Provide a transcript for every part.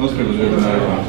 Most people do it now.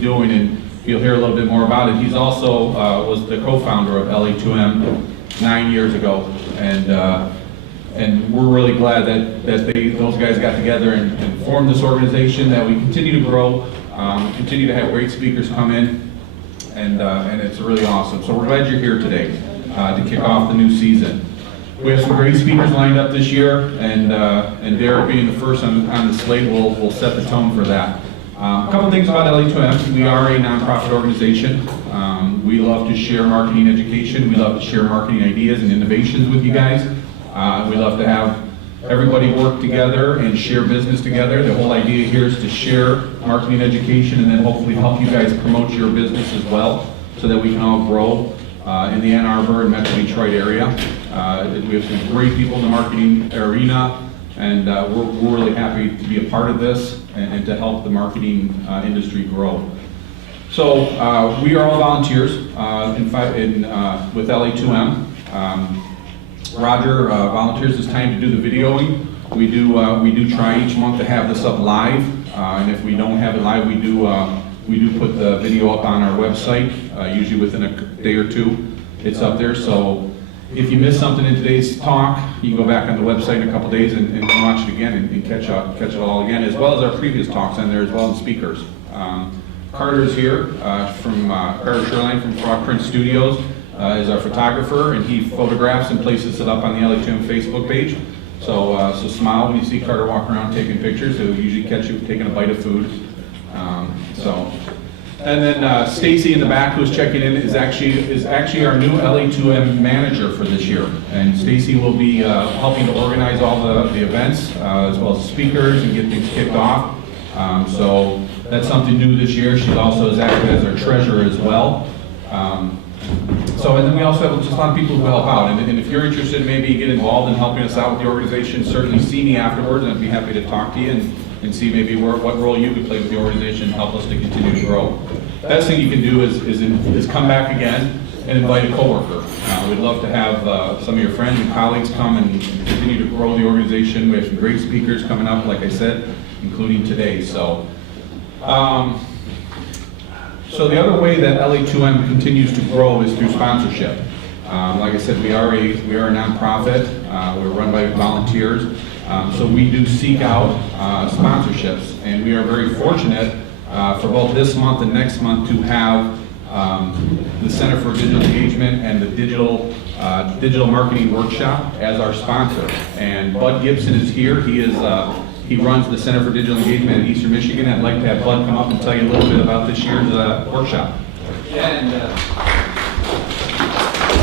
Doing, and you'll hear a little bit more about it. He's also was the co-founder of LA2M 9 years ago, and we're really glad that those guys got together and formed this organization, that we continue to grow, continue to have great speakers come in, and it's really awesome. So we're glad you're here today to kick off the new season. We have some great speakers lined up this year, and Derek being the first on the slate will set the tone for that. A couple things about LA2M. We are a nonprofit organization. We love to share marketing education. We love to share marketing ideas and innovations with you guys. We love to have everybody work together and share business together. The whole idea here is to share marketing education and then hopefully help you guys promote your business as well, so that we can all grow in the Ann Arbor and Metro Detroit area. We have some great people in the marketing arena, and we're really happy to be a part of this and to help the marketing industry grow. So we are all volunteers with LA2M. Roger volunteers this time to do the videoing. We do try each month to have this up live, and if we don't have it live, we do put the video up on our website, usually within a day or two. It's up there, so if you missed something in today's talk, you can go back on the website in a couple days and watch it again and catch it all again, as well as our previous talks on there, as well as speakers. Carter's here from Carter Shoreline from Frog Print Studios is our photographer, and he photographs and places it up on the LA2M Facebook page. So smile when you see Carter walking around taking pictures. He'll usually catch you taking a bite of food. And then Stacy in the back, who's checking in, is actually our new LA2M manager for this year. And Stacy will be helping to organize all the events, as well as speakers, and get things kicked off. So that's something new this year. She also is active as our treasurer as well. And then we also have just a lot of people who help out. And if you're interested in maybe get involved in helping us out with the organization, certainly see me afterwards, and I'd be happy to talk to you and see maybe what role you could play with the organization and help us to continue to grow. Best thing you can do is come back again and invite a coworker. We'd love to have some of your friends and colleagues come and continue to grow the organization. We have some great speakers coming up, like I said, including today. So the other way that LA2M continues to grow is through sponsorship. Like I said, we are a nonprofit. We're run by volunteers. So we do seek out sponsorships, and we are very fortunate for both this month and next month to have the Center for Digital Engagement and the Digital Marketing Workshop as our sponsor. And Bud Gibson is here. He runs the Center for Digital Engagement in Eastern Michigan. I'd like to have Bud come up and tell you a little bit about this year's workshop. Yeah, and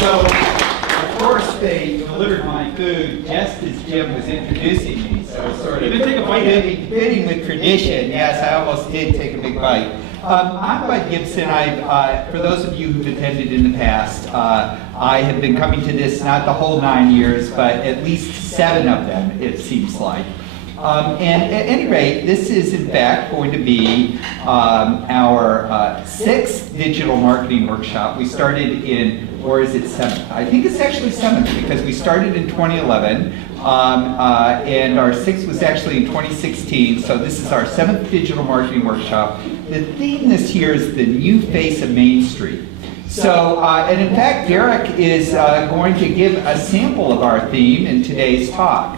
so of course they delivered my food just as Jim was introducing me. So sort of fitting with tradition. Yes, I almost did take a big bite. I'm Bud Gibson. For those of you who've attended in the past, I have been coming to this not the whole 9 years, but at least 7 of them, it seems like. And at any rate, this is in fact going to be our 6th digital marketing workshop. We started in, or is it 7th? I think it's actually 7th because we started in 2011 and our 6th was actually in 2016. So this is our 7th digital marketing workshop. The theme this year is the new face of Main Street. So, and in fact, Derek is going to give a sample of our theme in today's talk.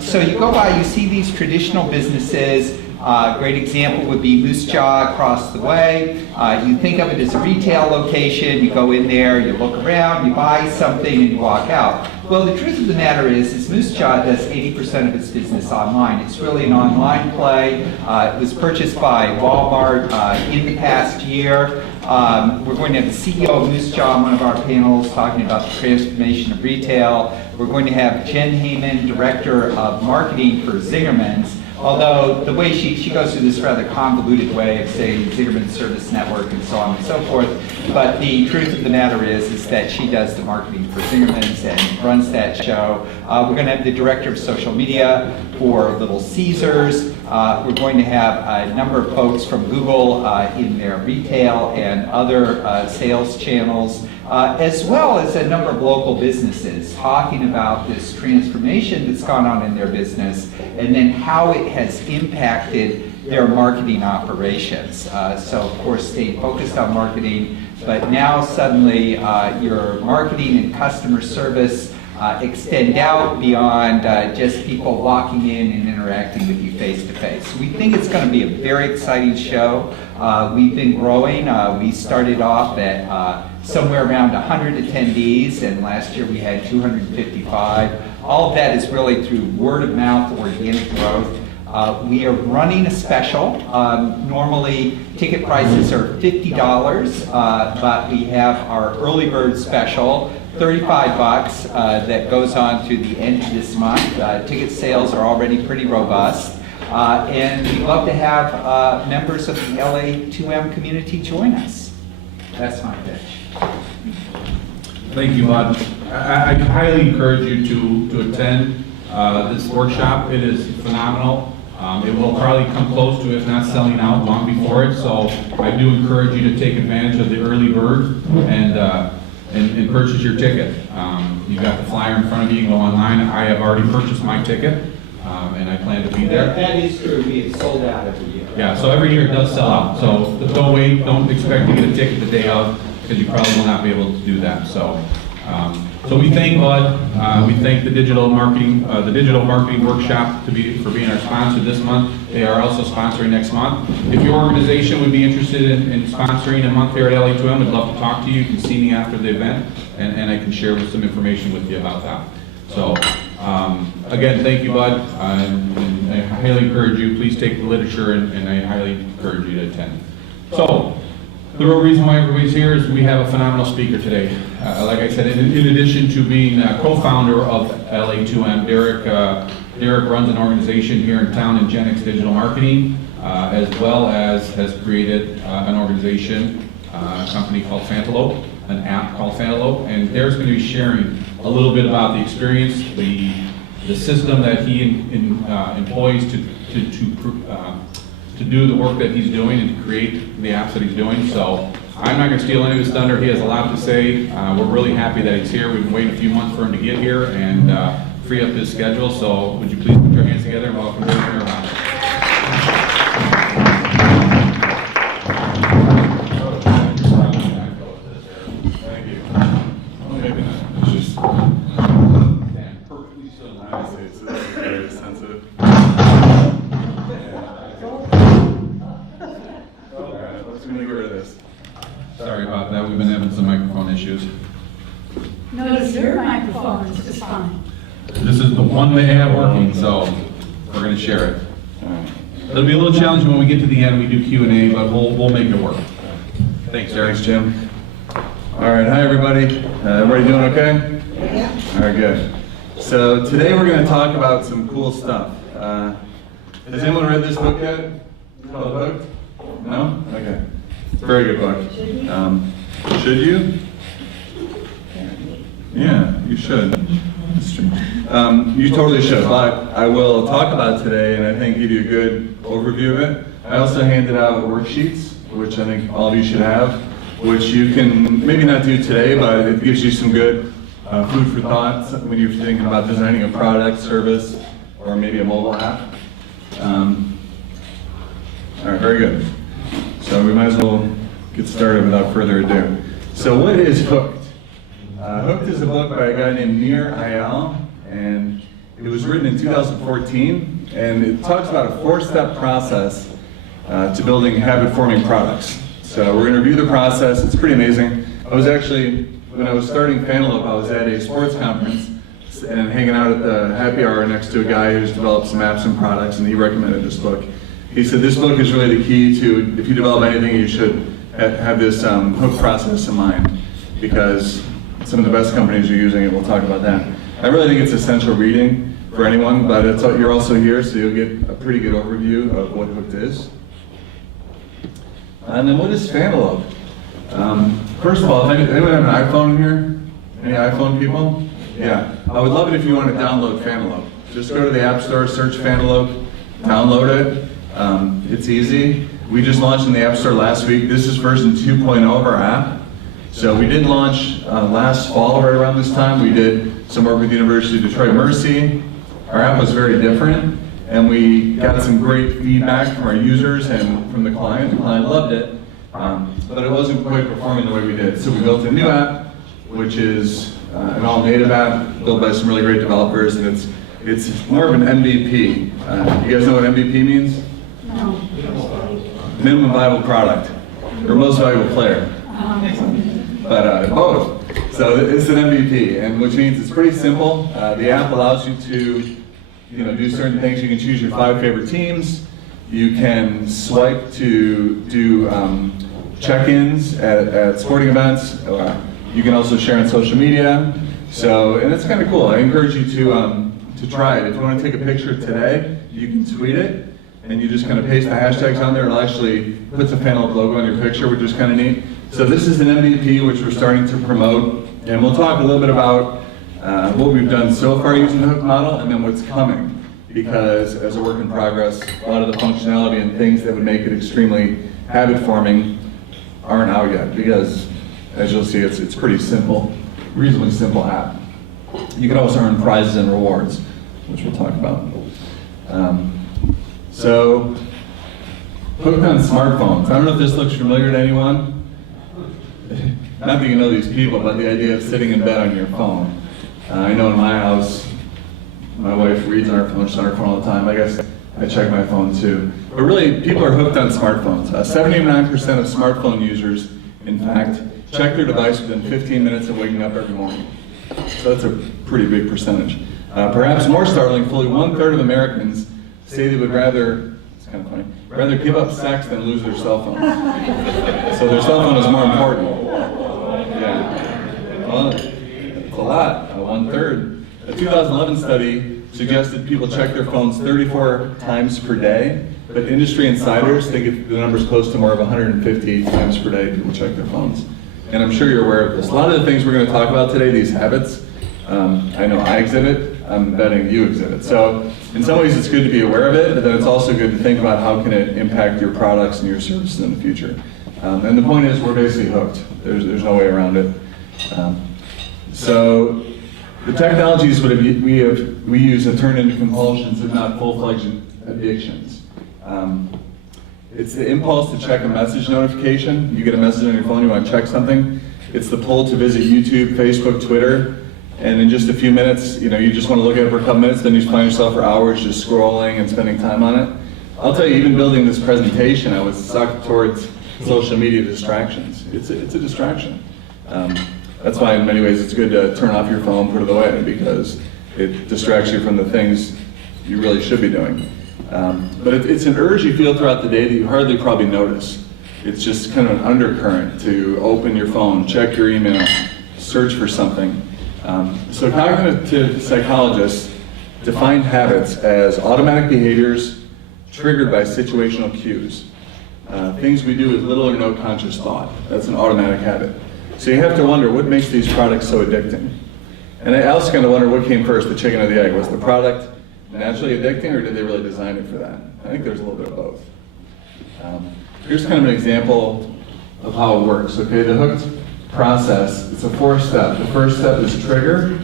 So you go by, you see these traditional businesses. Great example would be Moose Jaw across the way. You think of it as a retail location. You go in there, you look around, you buy something, and you walk out. Well, the truth of the matter is Moose Jaw does 80% of its business online. It's really an online play. It was purchased by Walmart in the past year. We're going to have the CEO of Moose Jaw on one of our panels talking about the transformation of retail. We're going to have Jen Heyman, Director of Marketing for Zingerman's, although the way she goes through this rather convoluted way of saying Zingerman Service Network and so on and so forth. But the truth of the matter is that she does the marketing for Zingerman's and runs that show. We're going to have the Director of Social Media for Little Caesars. We're going to have a number of folks from Google in their retail and other sales channels, as well as a number of local businesses talking about this transformation that's gone on in their business and then how it has impacted their marketing operations. So of course staying focused on marketing, but now suddenly your marketing and customer service extend out beyond just people walking in and interacting with you face to face. We think it's going to be a very exciting show. We've been growing. We started off at somewhere around 100 attendees, and last year we had 255. All of that is really through word of mouth, organic growth. We are running a special. Normally ticket prices are $50, but we have our early bird special, $35 that goes on through the end of this month. Ticket sales are already pretty robust. And we'd love to have members of the LA2M community join us. That's my pitch. Thank you, Bud. I highly encourage you to attend this workshop. It is phenomenal. It will probably come close to, if not selling out, long before it. So I do encourage you to take advantage of the early bird and purchase your ticket. You've got the flyer in front of you. You can go online. I have already purchased my ticket, and I plan to be there. That is true. We have sold out every year. Yeah, so every year it does sell out. So don't wait. Don't expect to get a ticket the day of, because you probably will not be able to do that. So we thank Bud. We thank the digital marketing workshop for being our sponsor this month. They are also sponsoring next month. If your organization would be interested in sponsoring a month here at LA2M, we'd love to talk to you. You can see me after the event, and I can share some information with you about that. So again, thank you, Bud. And I highly encourage you. Please take the literature, and I highly encourage you to attend. So. The real reason why everybody's here is we have a phenomenal speaker today. Like I said, in addition to being a co-founder of LA2M, Derek runs an organization here in town, Ingenex Digital Marketing, as well as has created an organization, a company called Fantelope, an app called Fantelope, and Derek's going to be sharing a little bit about the experience, the system that he employs to do the work that he's doing and to create the apps that he's doing. So I'm not going to steal any of his thunder. He has a lot to say. We're really happy that he's here. We've been waiting a few months for him to get here and free up his schedule. So would you please put your hands together and welcome Derek Mehraban. Thank you. very sensitive. Alright, let's get rid of this. Sorry about that, we've been having some microphone issues. Notice your microphone is just fine. This is the one they have working, so we're gonna share it. It'll be a little challenging when we get to the end, we do Q&A, but we'll make it work. Thanks, Derek. Thanks, Jim. All right, hi everybody. Everybody doing okay? Yeah. All right, good. So today we're going to talk about some cool stuff. Has anyone read this book yet? It's called Hooked? No? Okay. It's a very good book. Should you? Yeah, you should. That's true. You totally should, but I will talk about it today and I think give you a good overview of it. I also handed out worksheets, which I think all of you should have, which you can maybe not do today, but it gives you some good food for thought when you're thinking about designing a product, service, or maybe a mobile app. All right, very good. So we might as well get started without further ado. So what is Hooked? Hooked is a book by a guy named Nir Eyal, and it was written in 2014, and it talks about a 4-step process to building habit-forming products. So we're going to review the process. It's pretty amazing. I was actually, when I was starting Fantelope, I was at a sports conference and hanging out at the happy hour next to a guy who's developed some apps and products, and he recommended this book. He said this book is really the key to, if you develop anything, you should have this hook process in mind, because some of the best companies are using it. We'll talk about that. I really think it's essential reading for anyone, but you're also here, so you'll get a pretty good overview of what Hooked is. And then what is Fantelope? First of all, anyone have an iPhone here? Any iPhone people? Yeah. I would love it if you want to download Fantelope. Just go to the App Store, search Fantelope, download it. It's easy. We just launched in the App Store last week. This is version 2.0 of our app. So we did launch last fall, right around this time. We did some work with University of Detroit Mercy. Our app was very different, and we got some great feedback from our users and from the client. The client loved it, but it wasn't quite performing the way we did. So we built a new app, which is an all-native app built by some really great developers, and it's more of an MVP. You guys know what MVP means? No. Minimum viable product, or most valuable player. But both. So it's an MVP, and which means it's pretty simple. The app allows you to do certain things. You can choose your 5 favorite teams. You can swipe to do check-ins at sporting events. You can also share on social media. So, and it's kind of cool. I encourage you to try it. If you want to take a picture today, you can tweet it, and you just kind of paste the hashtags on there. It'll actually put the Fantelope logo on your picture, which is kind of neat. So this is an MVP which we're starting to promote, and we'll talk a little bit about what we've done so far using the Hook model, and then what's coming. Because as a work in progress, a lot of the functionality and things that would make it extremely habit-forming aren't out yet. Because as you'll see, it's pretty simple, reasonably simple app. You can also earn prizes and rewards, which we'll talk about. So, Hooked on smartphones. I don't know if this looks familiar to anyone. Not that you know these people, but the idea of sitting in bed on your phone. I know in my house, my wife reads on her phone, she's on her phone all the time. I guess I check my phone too. But really, people are hooked on smartphones. 79% of smartphone users, in fact, check their device within 15 minutes of waking up every morning. So that's a pretty big percentage. Perhaps more startling, fully 1/3 of Americans say they would rather, it's kind of funny, rather give up sex than lose their cell phone. So their cell phone is more important. Yeah. Well, it's a lot, 1/3. A 2011 study suggested people check their phones 34 times per day, but industry insiders think the number's close to more of 150 times per day people check their phones. And I'm sure you're aware of this. A lot of the things we're going to talk about today, these habits, I know I exhibit, I'm betting you exhibit. So in some ways it's good to be aware of it, but then it's also good to think about how can it impact your products and your services in the future. And the point is we're basically hooked. There's no way around it. So the technologies that we use have turned into compulsions, if not full-fledged addictions. It's the impulse to check a message notification. You get a message on your phone, you want to check something. It's the pull to visit YouTube, Facebook, Twitter. and in just a few minutes, you just want to look at it for a couple minutes, then you find yourself for hours just scrolling and spending time on it. I'll tell you, even building this presentation, I was sucked towards social media distractions. It's a distraction. That's why in many ways it's good to turn off your phone, put it away, because it distracts you from the things you really should be doing. But it's an urge you feel throughout the day that you hardly probably notice. It's just kind of an undercurrent to open your phone, check your email, search for something. So cognitive psychologists define habits as automatic behaviors triggered by situational cues. Things we do with little or no conscious thought. That's an automatic habit. So you have to wonder, what makes these products so addicting? And I also kind of wonder, what came first, the chicken or the egg? Was the product naturally addicting, or did they really design it for that? I think there's a little bit of both. Here's kind of an example of how it works. Okay, the hooked process, it's a 4-step. The first step is trigger,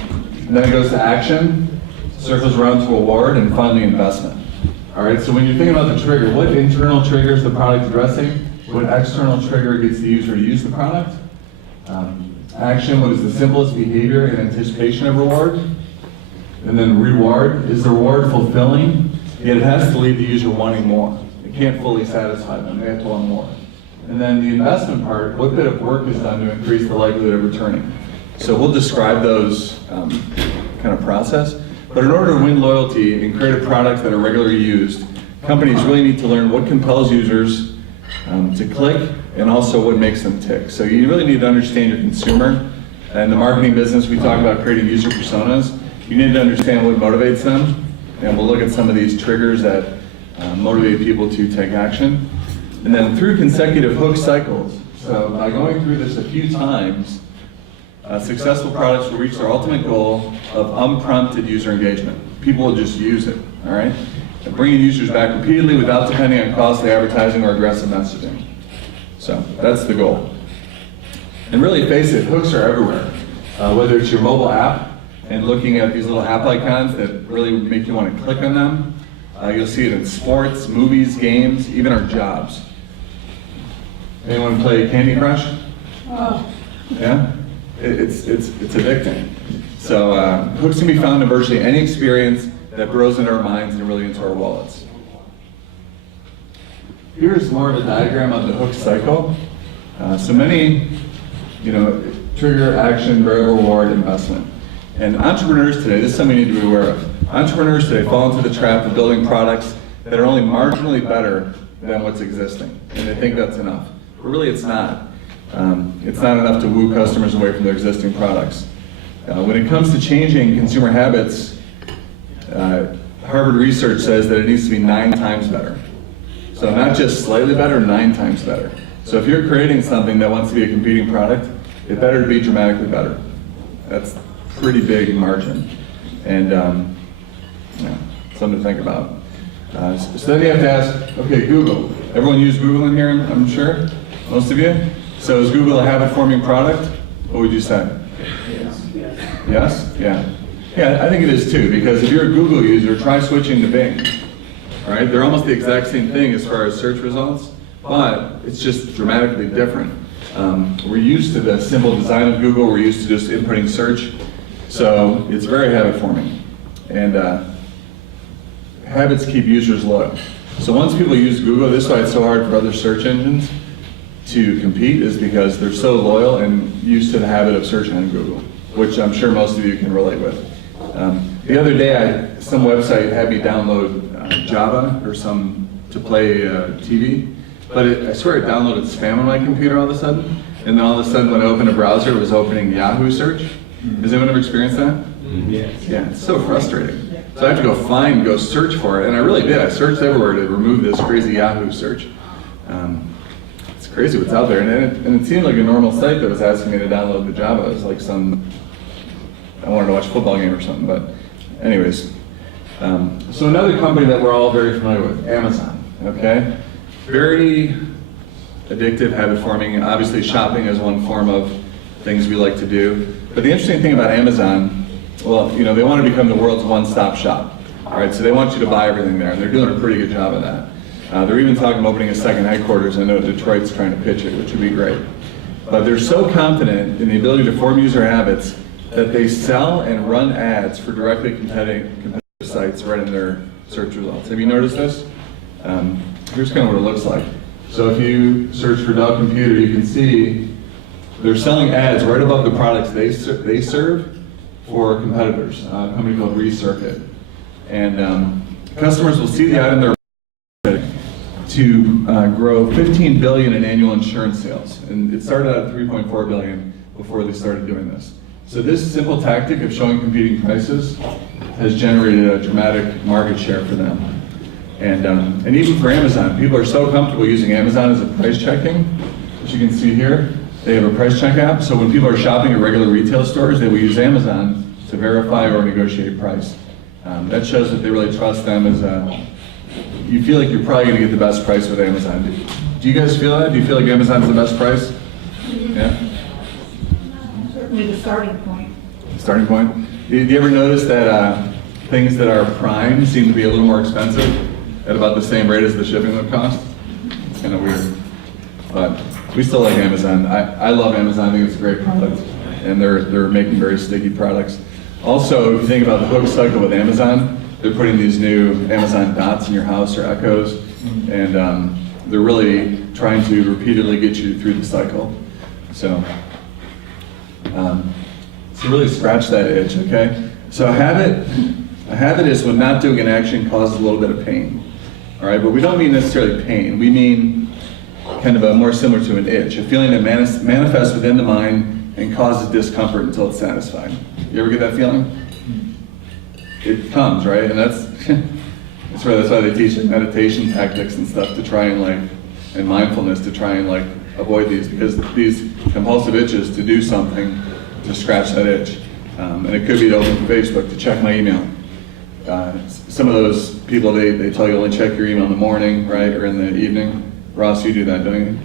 and then it goes to action, circles around to reward, and finally investment. All right, so when you're thinking about the trigger, what internal trigger is the product addressing? What external trigger gets the user to use the product? Action, what is the simplest behavior in anticipation of reward? And then reward, is the reward fulfilling? Yet it has to leave the user wanting more. It can't fully satisfy them, they have to want more. And then the investment part, what bit of work is done to increase the likelihood of returning? So we'll describe those kind of process. But in order to win loyalty and create products that are regularly used, companies really need to learn what compels users to click, and also what makes them tick. So you really need to understand your consumer. In the marketing business, we talk about creating user personas. You need to understand what motivates them, and we'll look at some of these triggers that motivate people to take action. And then through consecutive hook cycles, so by going through this a few times, successful products will reach their ultimate goal of unprompted user engagement. People will just use it, all right? And bringing users back repeatedly without depending on costly advertising or aggressive messaging. So that's the goal. And really face it, hooks are everywhere. Whether it's your mobile app and looking at these little app icons that really make you want to click on them. You'll see it in sports, movies, games, even our jobs. Anyone play Candy Crush? Oh, Yeah? It's addicting. So hooks can be found in virtually any experience that burrows into our minds and really into our wallets. Here's more of a diagram of the hook cycle. So many, trigger, action, variable reward, investment. And entrepreneurs today, this is something you need to be aware of. Entrepreneurs today fall into the trap of building products that are only marginally better than what's existing. And they think that's enough. But really it's not. It's not enough to woo customers away from their existing products. When it comes to changing consumer habits, Harvard research says that it needs to be 9 times better. So not just slightly better, 9 times better. So if you're creating something that wants to be a competing product, it better be dramatically better. That's pretty big margin. And something to think about. So then you have to ask, okay, Google. Everyone use Google in here, I'm sure? Most of you? So is Google a habit-forming product? What would you say? Yes. Yes? Yeah. Yeah, I think it is too, because if you're a Google user, try switching to Bing. All right, they're almost the exact same thing as far as search results, but it's just dramatically different. We're used to the simple design of Google, we're used to just inputting search, so it's very habit-forming. And habits keep users loyal. So once people use Google, this is why it's so hard for other search engines to compete, is because they're so loyal and used to the habit of searching on Google, which I'm sure most of you can relate with. The other day, some website had me download Java or some to play TV, but I swear it downloaded spam on my computer all of a sudden, and then all of a sudden when I opened a browser, it was opening Yahoo search. Has anyone ever experienced that? Yes. Yeah, it's so frustrating. So I have to go search for it, and I really did. I searched everywhere to remove this crazy Yahoo search. It's crazy what's out there, and it seemed like a normal site that was asking me to download the Java. It was like I wanted to watch a football game or something, but anyways. So another company that we're all very familiar with, Amazon, okay? Very addictive, habit-forming. Obviously shopping is one form of things we like to do. But the interesting thing about Amazon, well, they want to become the world's one-stop shop. All right, so they want you to buy everything there, and they're doing a pretty good job of that. They're even talking about opening a second headquarters. I know Detroit's trying to pitch it, which would be great. But they're so confident in the ability to form user habits that they sell and run ads for directly competitive sites right in their search results. Have you noticed this? Here's kind of what it looks like. So if you search for Dell Computer, you can see they're selling ads right above the products they serve for competitors, a company called Recircuit. And customers will see the ad in their to grow $15 billion in annual insurance sales. And it started out at $3.4 billion before they started doing this. So this simple tactic of showing competing prices has generated a dramatic market share for them. And even for Amazon, people are so comfortable using Amazon as a price checking. As you can see here, they have a price check app. So when people are shopping at regular retail stores, they will use Amazon to verify or negotiate price. That shows that they really trust them as a, you feel like you're probably going to get the best price with Amazon. Do you guys feel that? Do you feel like Amazon's the best price? Yeah? Certainly the starting point. Starting point? Do you ever notice that things that are prime seem to be a little more expensive at about the same rate as the shipping would cost? It's kind of weird. But we still like Amazon. I love Amazon. I think it's a great product. And they're making very sticky products. Also, if you think about the hook cycle with Amazon, they're putting these new Amazon Dots in your house or Echoes, and they're really trying to repeatedly get you through the cycle. So really scratch that itch, okay? So a habit is when not doing an action causes a little bit of pain, all right? But we don't mean necessarily pain. We mean kind of a more similar to an itch, a feeling that manifests within the mind and causes discomfort until it's satisfied. You ever get that feeling? It comes, right? And that's why they teach meditation tactics and stuff to try and and mindfulness to try and avoid these, because these compulsive itches to do something to scratch that itch. And it could be to open Facebook, to check my email. Some of those people, they tell you only check your email in the morning, right, or in the evening. Ross, you do that, don't you?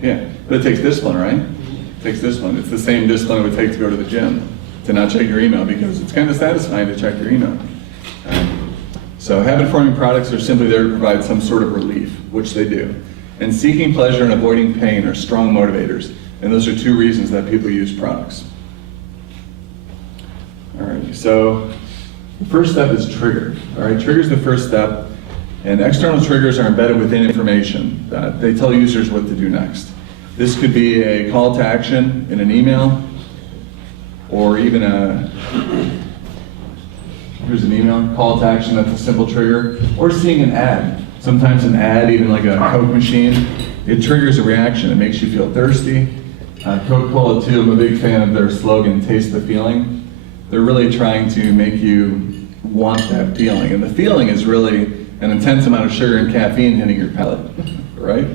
Yeah, but it takes discipline, right? It takes discipline. It's the same discipline it would take to go to the gym, to not check your email, because it's kind of satisfying to check your email. So habit-forming products are simply there to provide some sort of relief, which they do. And seeking pleasure and avoiding pain are strong motivators, and those are two reasons that people use products. All right, so the first step is trigger. All right, trigger is the first step, and external triggers are embedded within information. They tell users what to do next. This could be a call to action in an email, or even here's an email, call to action, that's a simple trigger, or seeing an ad. Sometimes an ad, even like a Coke machine, it triggers a reaction. It makes you feel thirsty. Coca-Cola too, I'm a big fan of their slogan, taste the feeling. They're really trying to make you want that feeling. And the feeling is really an intense amount of sugar and caffeine hitting your palate, right?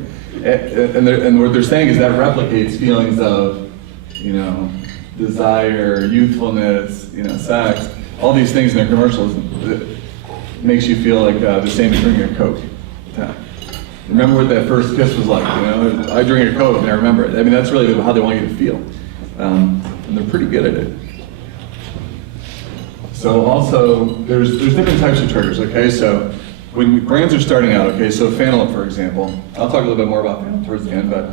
And what they're saying is that replicates feelings of, desire, youthfulness, sex, all these things in their commercials. It makes you feel like the same as drinking a Coke. Remember what that first kiss was like, I drink a Coke and I remember it. I mean, that's really how they want you to feel. And they're pretty good at it. So also, there's different types of triggers, okay? So when brands are starting out, okay, so Fantelope, for example, I'll talk a little bit more about Fantelope towards the end, but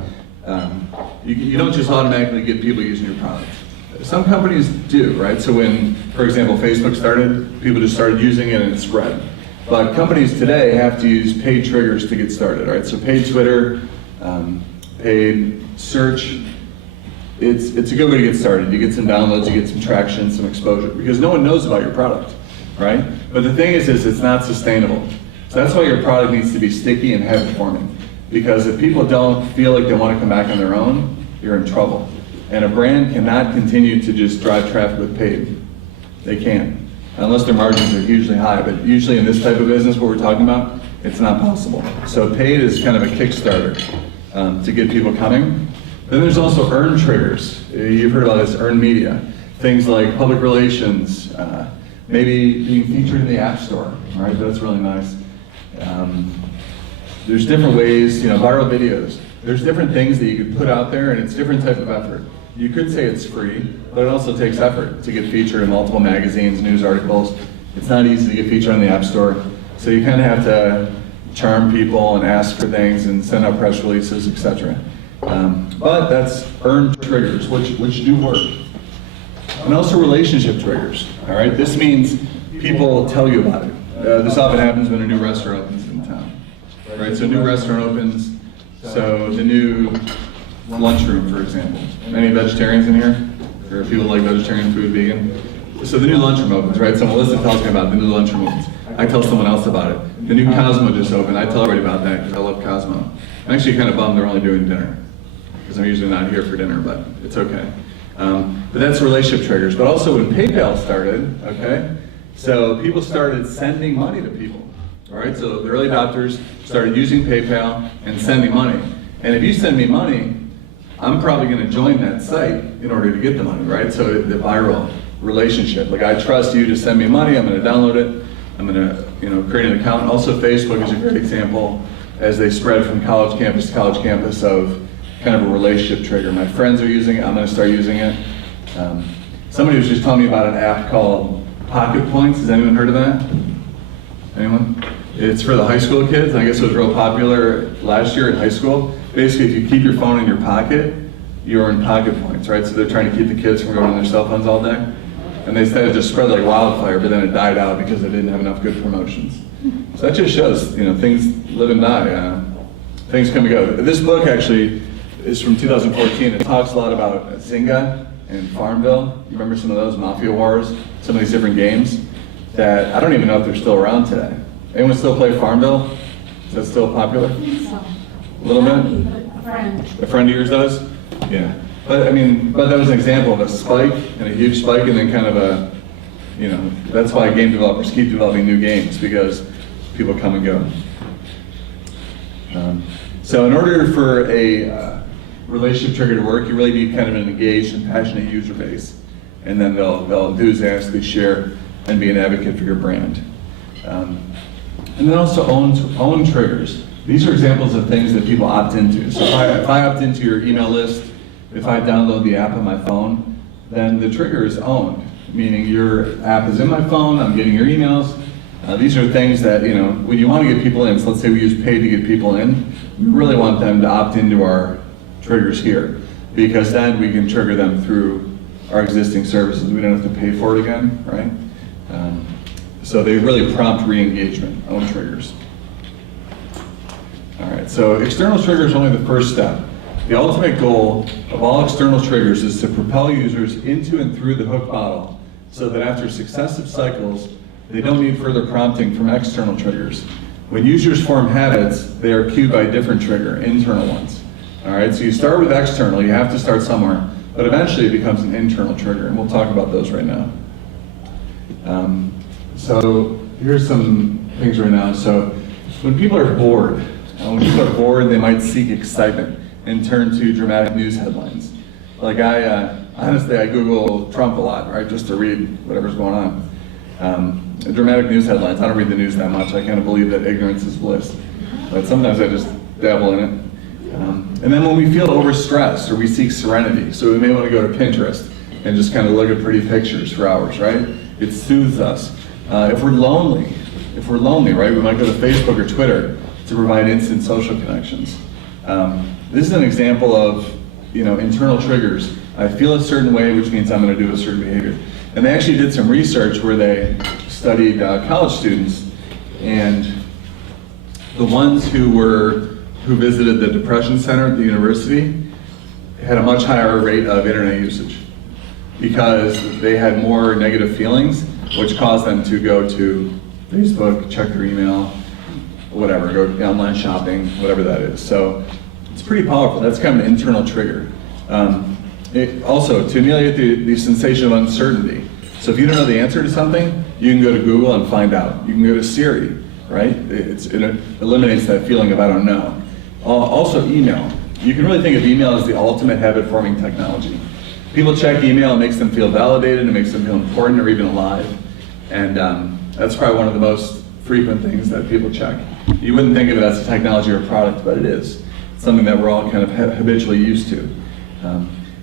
you don't just automatically get people using your product. Some companies do, right? So when, for example, Facebook started, people just started using it and it spread. But companies today have to use paid triggers to get started, right? So paid Twitter, paid search, it's a good way to get started. You get some downloads, you get some traction, some exposure, because no one knows about your product, right? But the thing is it's not sustainable. So that's why your product needs to be sticky and habit-forming. Because if people don't feel like they want to come back on their own, you're in trouble. And a brand cannot continue to just drive traffic with paid. They can't, unless their margins are hugely high. But usually in this type of business, what we're talking about, it's not possible. So paid is kind of a Kickstarter to get people coming. Then there's also earned triggers. You've heard about this, earned media. Things like public relations, maybe being featured in the App Store, all right? That's really nice. There's different ways, viral videos. There's different things that you could put out there, and it's different type of effort. You could say it's free, but it also takes effort to get featured in multiple magazines, news articles. It's not easy to get featured on the App Store, so you kind of have to charm people and ask for things and send out press releases, etc. But that's earned triggers, which do work. And also relationship triggers, all right? This means people tell you about it. This often happens when a new restaurant opens in town, right? So a new restaurant opens, so the new lunchroom, for example. Any vegetarians in here? Or people like vegetarian food, vegan? So the new lunchroom opens, right? So Melissa tells me about the new lunchroom opens. I tell someone else about it. The new Cosmo just opened. I tell everybody about that because I love Cosmo. I'm actually kind of bummed they're only doing dinner because I'm usually not here for dinner, but it's okay. But that's relationship triggers. But also when PayPal started, okay? So people started sending money to people, all right? So the early adopters started using PayPal and sending money. And if you send me money, I'm probably going to join that site in order to get the money, right? So the viral relationship. Like, I trust you to send me money. I'm going to download it. I'm going to, create an account. Also, Facebook is a great example as they spread from college campus to college campus of kind of a relationship trigger. My friends are using it. I'm going to start using it. Somebody was just telling me about an app called Pocket Points. Has anyone heard of that? Anyone? It's for the high school kids. I guess it was real popular last year in high school. Basically, if you keep your phone in your pocket, you earn pocket points, right? So they're trying to keep the kids from going on their cell phones all day. And they said it just spread like wildfire, but then it died out because they didn't have enough good promotions. So that just shows, things live and die. Things come and go. This book actually is from 2014. It talks a lot about Zynga and Farmville. You remember some of those Mafia Wars, some of these different games that I don't even know if they're still around today. Anyone still play Farmville? Is that still popular? I think so. A little bit? A friend. A friend of yours does? Yeah. But that was an example of a spike and a huge spike and then kind of a, that's why game developers keep developing new games because people come and go. So in order for a relationship trigger to work, you really need kind of an engaged and passionate user base. And then they'll enthusiastically share and be an advocate for your brand. And then also own triggers. These are examples of things that people opt into. So if I opt into your email list, if I download the app on my phone, then the trigger is owned, meaning your app is in my phone, I'm getting your emails. These are things that, when you want to get people in, so let's say we use paid to get people in, we really want them to opt into our triggers here, because then we can trigger them through our existing services. We don't have to pay for it again, right? So they really prompt re-engagement, own triggers. All right, so external trigger is only the first step. The ultimate goal of all external triggers is to propel users into and through the hook model so that after successive cycles, they don't need further prompting from external triggers. When users form habits, they are cued by a different trigger, internal ones. All right, so you start with external, you have to start somewhere, but eventually it becomes an internal trigger, and we'll talk about those right now. So here's some things right now. So when people are bored, they might seek excitement and turn to dramatic news headlines. Like honestly, I Google Trump a lot, right, just to read whatever's going on. Dramatic news headlines, I don't read the news that much. I kind of believe that ignorance is bliss. But sometimes I just dabble in it. And then when we feel overstressed or we seek serenity, so we may want to go to Pinterest and just kind of look at pretty pictures for hours, right? It soothes us. If we're lonely, right, we might go to Facebook or Twitter to provide instant social connections. This is an example of, internal triggers. I feel a certain way, which means I'm going to do a certain behavior. And they actually did some research where they studied college students, and the ones who visited the depression center at the university had a much higher rate of internet usage because they had more negative feelings, which caused them to go to Facebook, check their email, whatever, go online shopping, whatever that is. So it's pretty powerful. That's kind of an internal trigger. Also, to ameliorate the sensation of uncertainty. So if you don't know the answer to something, you can go to Google and find out. You can go to Siri, right? It eliminates that feeling of I don't know. Also, email. You can really think of email as the ultimate habit-forming technology. People check email, it makes them feel validated, it makes them feel important or even alive. And that's probably one of the most frequent things that people check. You wouldn't think of it as a technology or a product, but it is. It's something that we're all kind of habitually used to.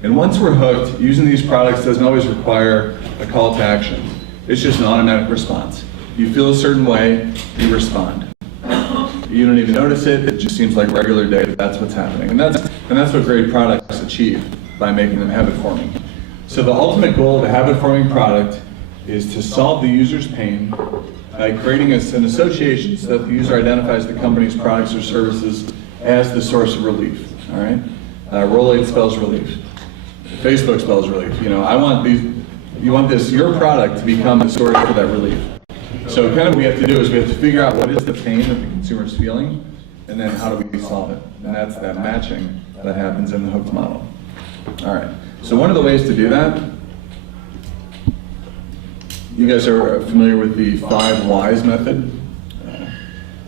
And once we're hooked, using these products doesn't always require a call to action. It's just an automatic response. You feel a certain way, you respond. You don't even notice it, it just seems like regular day, that's what's happening. And that's what great products achieve by making them habit forming. So the ultimate goal of a habit-forming product is to solve the user's pain by creating an association so that the user identifies the company's products or services as the source of relief, all right? Rolate spells relief. Facebook spells relief. You know, you want your product to become the source for that relief. So kind of what we have to do is we have to figure out what is the pain that the consumer is feeling, and then how do we solve it? And that's that matching that happens in the hooked model. All right, so one of the ways to do that, you guys are familiar with the 5 whys method.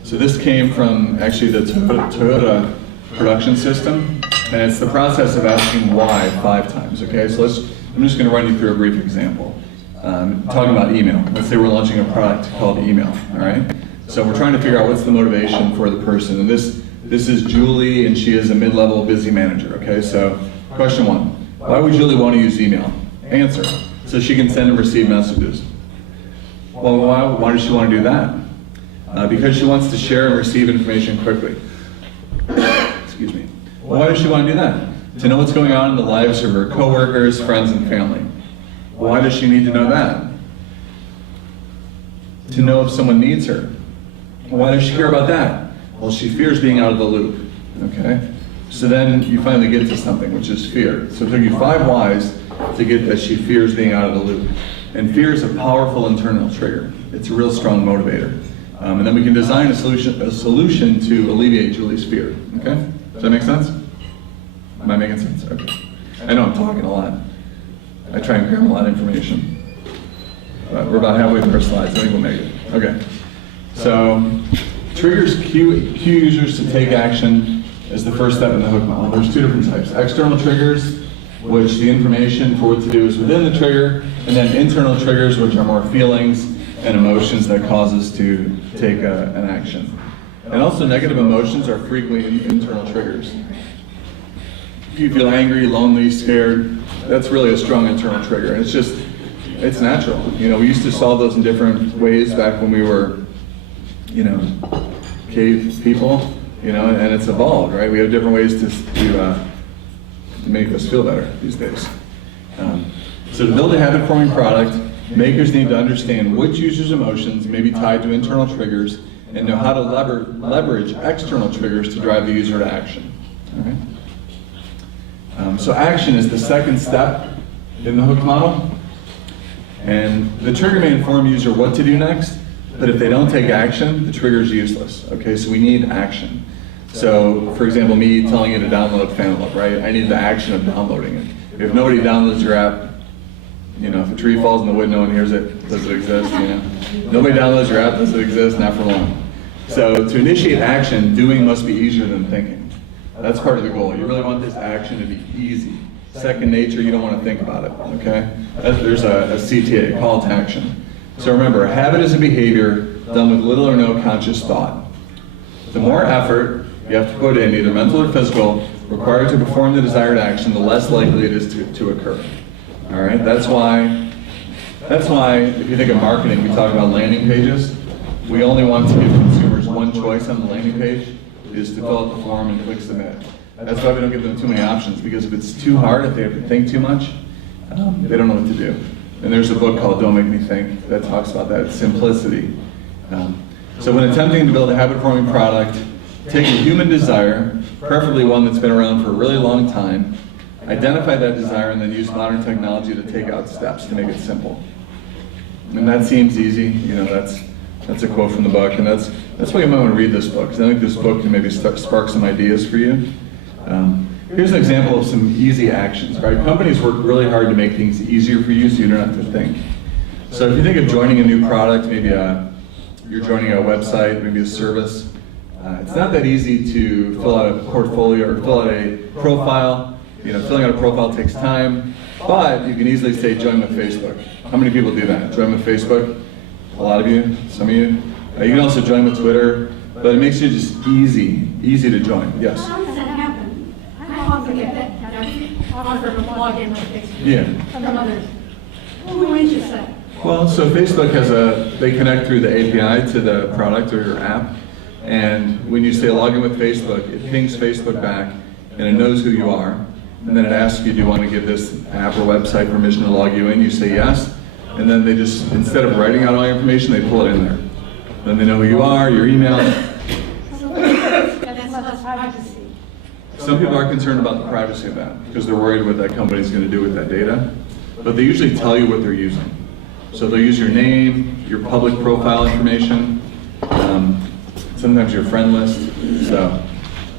So this came from actually the Toyota production system, and it's the process of asking why 5 times, okay? So I'm just gonna run you through a brief example. Talking about email. Let's say we're launching a product called email, all right? So we're trying to figure out what's the motivation for the person. And this is Julie, and she is a mid-level busy manager, okay? So question 1, why would Julie want to use email? Answer, so she can send and receive messages. Well, why does she want to do that? Because she wants to share and receive information quickly. Excuse me. Why does she want to do that? To know what's going on in the lives of her coworkers, friends, and family. Why does she need to know that? To know if someone needs her. Why does she care about that? Well, she fears being out of the loop, okay? So then you finally get to something, which is fear. So it took you 5 whys to get that she fears being out of the loop. And fear is a powerful internal trigger. It's a real strong motivator. And then we can design a solution to alleviate Julie's fear, okay? Does that make sense? Am I making sense? Okay. I know I'm talking a lot. I try and cram a lot of information. We're about halfway through our slides. I think we'll make it. Okay. So triggers cue users to take action as the first step in the hook model. There's 2 different types. External triggers, which the information for what to do is within the trigger, and then internal triggers, which are more feelings and emotions that cause us to take an action. And also negative emotions are frequently internal triggers. If you feel angry, lonely, scared, that's really a strong internal trigger. And it's natural. You know, we used to solve those in different ways back when we were, you know, cave people, you know, and it's evolved, right? We have different ways to make us feel better these days. So to build a habit-forming product, makers need to understand which users' emotions may be tied to internal triggers and know how to leverage external triggers to drive the user to action. All right? So action is the second step in the hook model. And the trigger may inform user what to do next, but if they don't take action, the trigger is useless. Okay, so we need action. So, for example, me telling you to download Fantelope, right? I need the action of downloading it. If nobody downloads your app, you know, if a tree falls in the wood, no one hears it, does it exist, you know? Nobody downloads your app, does it exist? Not for long. So to initiate action, doing must be easier than thinking. That's part of the goal. You really want this action to be easy. Second nature, you don't want to think about it, okay? There's a CTA, call to action. So remember, a habit is a behavior done with little or no conscious thought. The more effort you have to put in, either mental or physical, required to perform the desired action, the less likely it is to occur. All right, that's why if you think of marketing, we talk about landing pages. We only want to give consumers one choice on the landing page, is to fill out the form and click submit. That's why we don't give them too many options, because if it's too hard, if they have to think too much, they don't know what to do. And there's a book called Don't Make Me Think that talks about that, simplicity. So when attempting to build a habit-forming product, take a human desire, preferably one that's been around for a really long time, identify that desire, and then use modern technology to take out steps to make it simple. And that seems easy, you know, that's a quote from the book, and that's why you might want to read this book, because I think this book can maybe spark some ideas for you. Here's an example of some easy actions, right? Companies work really hard to make things easier for you so you don't have to think. So if you think of joining a new product, maybe you're joining a website, maybe a service, it's not that easy to fill out a portfolio or fill out a profile. You know, filling out a profile takes time, but you can easily say join with Facebook. How many people do that? Join with Facebook? A lot of you, some of you. You can also join with Twitter, but it makes it just easy to join. Yes? How does that happen? I often get that. I offer to log in with Facebook. Yeah. From others. Who arranges that? Well, so Facebook they connect through the API to the product or your app, and when you say log in with Facebook, it pings Facebook back, and it knows who you are, and then it asks you, do you want to give this app or website permission to log you in? You say yes, and then they just, instead of writing out all your information, they pull it in there. Then they know who you are, your email. That's less privacy. Some people are concerned about the privacy of that because they're worried what that company's going to do with that data, but they usually tell you what they're using. So they'll use your name, your public profile information, sometimes your friend list. So,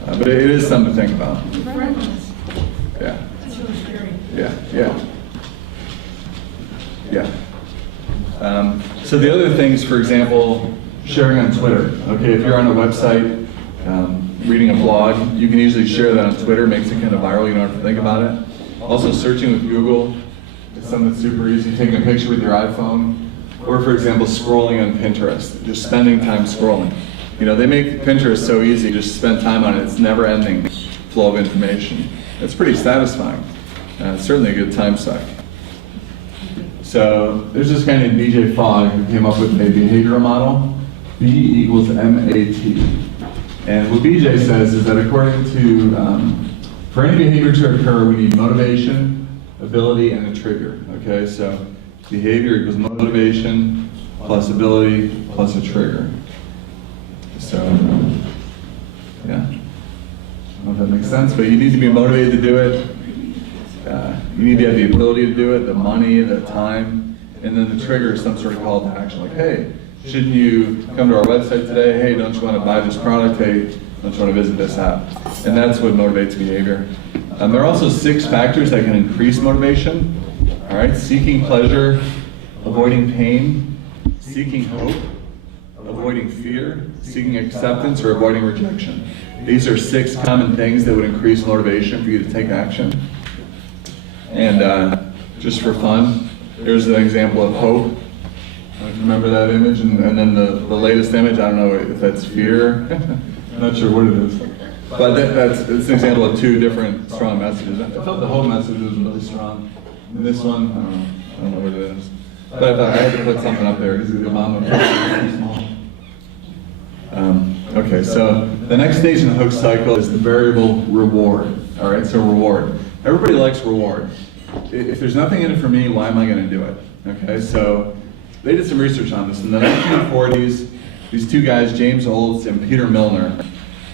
but it is something to think about. Friendless. Yeah, That's really scary. yeah. So the other things, for example, sharing on Twitter. Okay, if you're on a website, reading a blog, you can easily share that on Twitter. Makes it kind of viral. You don't have to think about it. Also, searching with Google is something that's super easy. Taking a picture with your iPhone, or for example, scrolling on Pinterest. Just spending time scrolling. You know, they make Pinterest so easy. Just spend time on it. It's never-ending flow of information. It's pretty satisfying. It's certainly a good time suck. So there's this guy named BJ Fogg who came up with a behavioral model, B = MAT. And what BJ says is that according to, for any behavior to occur, we need motivation, ability, and a trigger. Okay, so behavior equals motivation plus ability plus a trigger. So, yeah, I don't know if that makes sense, but you need to be motivated to do it. You need to have the ability to do it, the money, the time, and then the trigger is some sort of call to action, like, hey, shouldn't you come to our website today? Hey, don't you want to buy this product? Hey, don't you want to visit this app? And that's what motivates behavior. There are also 6 factors that can increase motivation. All right, seeking pleasure, avoiding pain, seeking hope, avoiding fear, seeking acceptance, or avoiding rejection. These are 6 common things that would increase motivation for you to take action. And just for fun, here's an example of hope. Remember that image? And then the latest image, I don't know if that's fear. I'm not sure what it is. But it's an example of 2 different strong messages. I felt the hope message was really strong. And this one, I don't know what it is. But I thought I had to put something up there because the Obama picture is too small. Okay, so the next stage in the hook cycle is the variable reward. All right, so reward. Everybody likes reward. If there's nothing in it for me, why am I going to do it? Okay, so they did some research on this. In the 1940s, these 2 guys, James Olds and Peter Milner,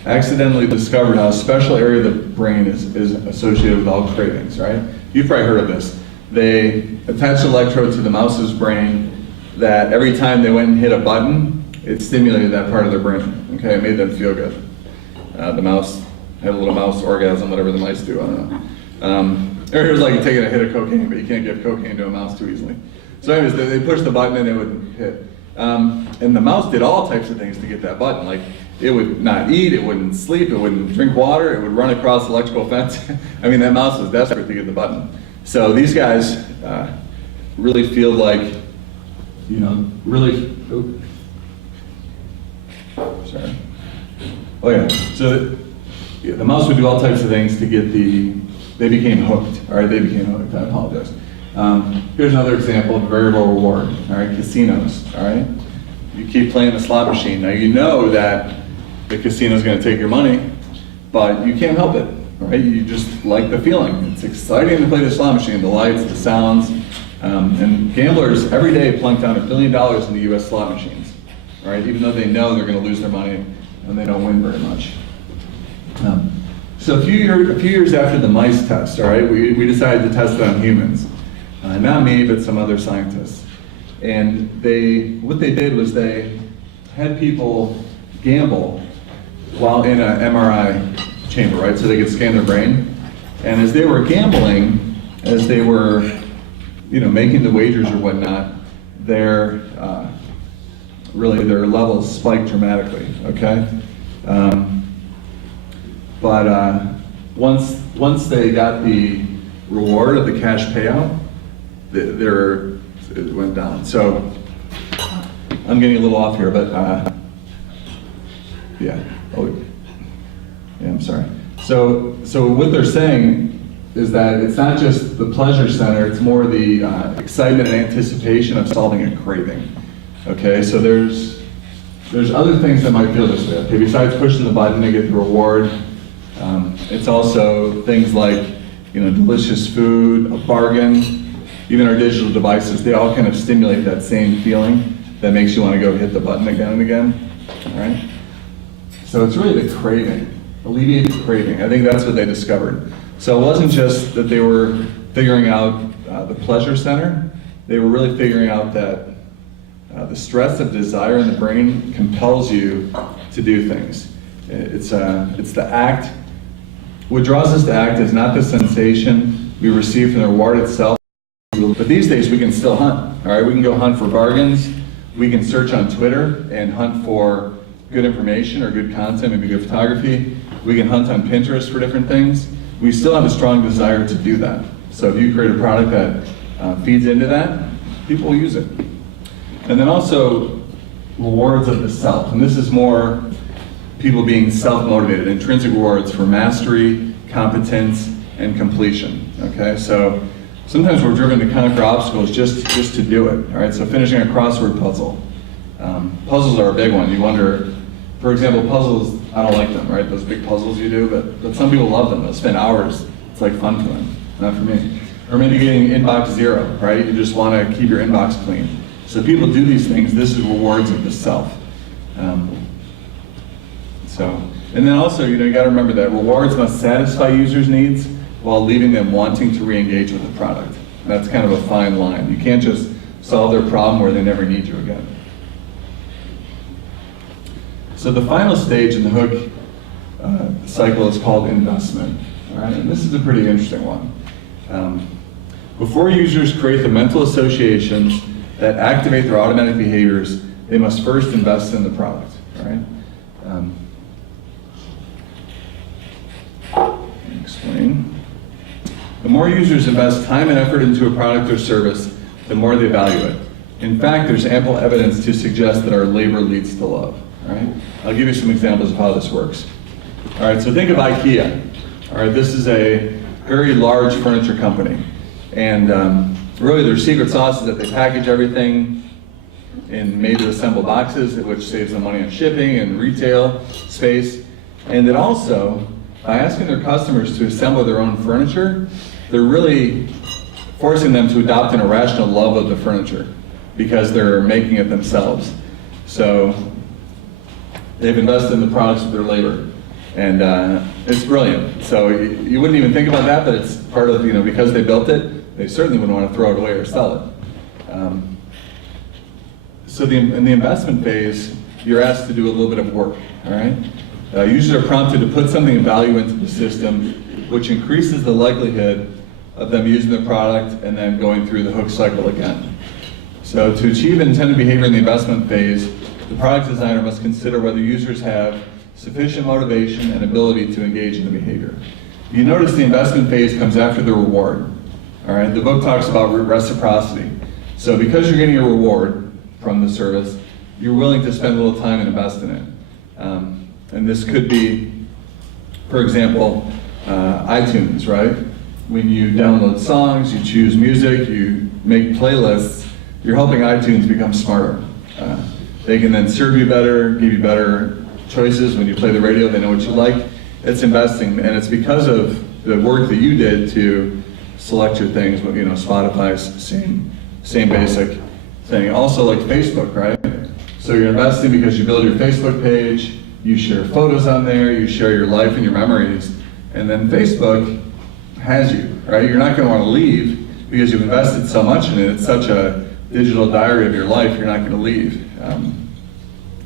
accidentally discovered how a special area of the brain is associated with all cravings, right? You've probably heard of this. They attached an electrode to the mouse's brain that every time they went and hit a button, it stimulated that part of their brain. Okay, it made them feel good. The mouse had a little mouse orgasm, whatever the mice do, I don't know. It was like taking a hit of cocaine, but you can't give cocaine to a mouse too easily. So anyways, they pushed the button and it would hit. And the mouse did all types of things to get that button. Like, it would not eat, it wouldn't sleep, it wouldn't drink water, it would run across the electrical fence. I mean, that mouse was desperate to get the button. So these guys really feel like, you know, sorry. Oh yeah, so the mouse would do all types of things to get they became hooked, all right, they became hooked, I apologize. Here's another example of variable reward, all right, casinos, all right? You keep playing the slot machine. Now you know that the casino's gonna take your money, but you can't help it, right? You just like the feeling. It's exciting to play the slot machine, the lights, the sounds, and gamblers every day plunk down $1 billion in the US slot machines, all right? Even though they know they're gonna lose their money and they don't win very much. So a few years after the mice test, all right, we decided to test it on humans. Not me, but some other scientists. And what they did was they had people gamble while in an MRI chamber, right? So they could scan their brain. And as they were gambling, as they were, you know, making the wagers or whatnot, their levels spiked dramatically. Okay. But once they got the reward of the cash payout, it went down. So I'm getting a little off here, but yeah. Oh, yeah. I'm sorry. So what they're saying is that it's not just the pleasure center; it's more the excitement and anticipation of solving a craving. Okay. So there's other things that might feel this way. Okay. Besides pushing the button to get the reward, it's also things like, delicious food, a bargain, even our digital devices, they all kind of stimulate that same feeling that makes you want to go hit the button again and again, right? So it's really the craving, alleviate the craving. I think that's what they discovered. So it wasn't just that they were figuring out the pleasure center, they were really figuring out that the stress of desire in the brain compels you to do things. It's the act. What draws us to act is not the sensation we receive from the reward itself, but these days we can still hunt, all right? We can go hunt for bargains, we can search on Twitter and hunt for good information or good content, maybe good photography. We can hunt on Pinterest for different things. We still have a strong desire to do that. So if you create a product that feeds into that, people will use it. And then also rewards of the self, and this is more people being self-motivated, intrinsic rewards for mastery, competence, and completion, okay? So sometimes we're driven to conquer obstacles just to do it, all right? So finishing a crossword puzzle. Puzzles are a big one. You wonder, for example, puzzles, I don't like them, right? Those big puzzles you do, but some people love them. They'll spend hours. It's like fun for them, not for me. Or maybe getting inbox zero, right? You just want to keep your inbox clean. So people do these things. This is rewards of the self. And then also, you got to remember that rewards must satisfy users' needs while leaving them wanting to re-engage with the product. And that's kind of a fine line. You can't just solve their problem where they never need you again. So the final stage in the hook cycle is called investment. All right, and this is a pretty interesting one. Before users create the mental associations that activate their automatic behaviors, they must first invest in the product. All right. Explain. The more users invest time and effort into a product or service, the more they value it. In fact, there's ample evidence to suggest that our labor leads to love. All right? I'll give you some examples of how this works. All right, so think of IKEA. All right, this is a very large furniture company. And really their secret sauce is that they package everything in made-to-assemble boxes, which saves them money on shipping and retail space. And then also, by asking their customers to assemble their own furniture, they're really forcing them to adopt an irrational love of the furniture because they're making it themselves. So they've invested in the products with their labor. And it's brilliant. So you wouldn't even think about that, but it's part of, because they built it, they certainly wouldn't want to throw it away or sell it. So in the investment phase, you're asked to do a little bit of work, all right? Users are prompted to put something of value into the system, which increases the likelihood of them using the product and then going through the hook cycle again. So to achieve intended behavior in the investment phase, the product designer must consider whether users have sufficient motivation and ability to engage in the behavior. You notice the investment phase comes after the reward. All right, the book talks about reciprocity. So because you're getting a reward from the service, you're willing to spend a little time and invest in it. And this could be, for example, iTunes, right? When you download songs, you choose music, you make playlists, you're helping iTunes become smarter. They can then serve you better, give you better choices. When you play the radio, they know what you like. It's investing, and it's because of the work that you did to select your things. Spotify's same basic thing. Also, like Facebook, right? So you're investing because you build your Facebook page, you share photos on there, you share your life and your memories, and then Facebook has you, right? You're not going to want to leave because you've invested so much in it. It's such a digital diary of your life. You're not going to leave.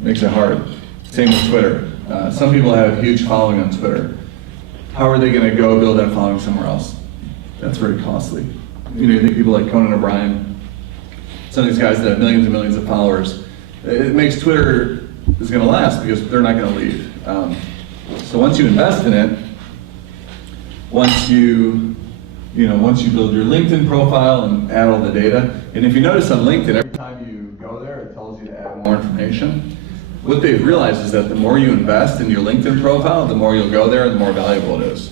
Makes it hard. Same with Twitter. Some people have a huge following on Twitter. How are they going to go build that following somewhere else? That's very costly. You think people like Conan O'Neill, some of these guys that have millions and millions of followers, it makes Twitter is going to last because they're not going to leave. So once you invest in it, once you build your LinkedIn profile and add all the data, and if you notice on LinkedIn, every time you go there, it tells you to add more information. What they've realized is that the more you invest in your LinkedIn profile, the more you'll go there and the more valuable it is.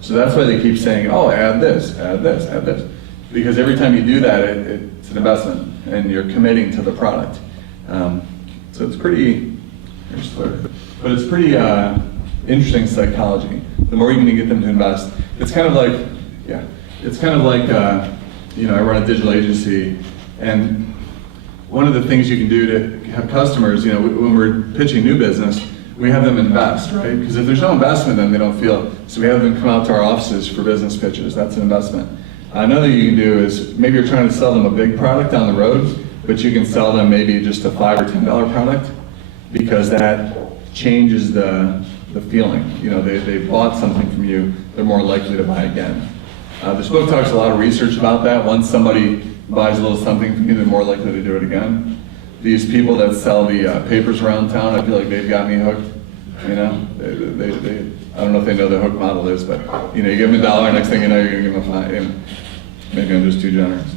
So that's why they keep saying, oh, add this, add this, add this. Because every time you do that, it's an investment and you're committing to the product. So it's pretty, here's Twitter, but it's pretty interesting psychology. The more you're going to get them to invest, it's kind of like Yeah, it's kind of like, I run a digital agency, and one of the things you can do to have customers, when we're pitching new business, we have them invest, right? Because if there's no investment, then they don't feel, so we have them come out to our offices for business pitches. That's an investment. Another you can do is, maybe you're trying to sell them a big product down the road, but you can sell them maybe just a $5 or $10 product, because that changes the feeling. They bought something from you, they're more likely to buy again. This book talks a lot of research about that. Once somebody buys a little something from you, they're more likely to do it again. These people that sell the papers around town, I feel like they've got me hooked. They I don't know if they know the hook model is, but you give them $1, next thing you know, you're gonna give them a $5. Maybe I'm just too generous.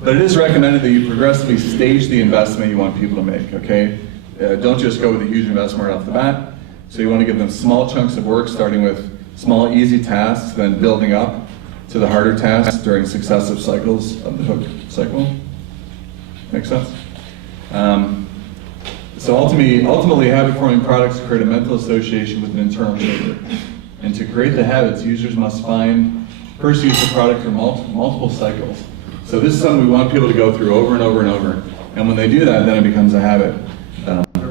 But it is recommended that you progressively stage the investment you want people to make, okay? Don't just go with a huge investment right off the bat. So you want to give them small chunks of work, starting with small, easy tasks, then building up to the harder tasks during successive cycles of the hook cycle. Make sense? So ultimately, habit-forming products create a mental association with an internal trigger. And to create the habits, users must first use the product for multiple cycles. So this is something we want people to go through over and over and over. And when they do that, then it becomes a habit.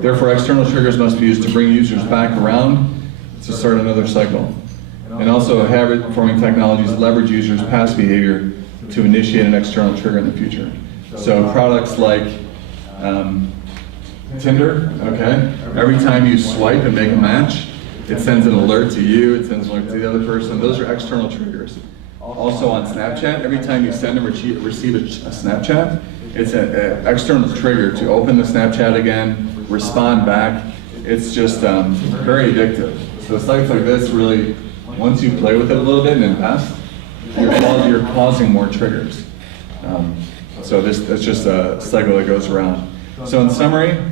Therefore, external triggers must be used to bring users back around to start another cycle. And also, habit-forming technologies leverage users' past behavior to initiate an external trigger in the future. So products like Tinder, okay? Every time you swipe and make a match, it sends an alert to you, it sends an alert to the other person. Those are external triggers. Also on Snapchat, every time you send and receive a Snapchat, it's an external trigger to open the Snapchat again, respond back. It's just very addictive. So sites like this really, once you play with it a little bit and invest, you're causing more triggers. So that's just a cycle that goes around. So in summary,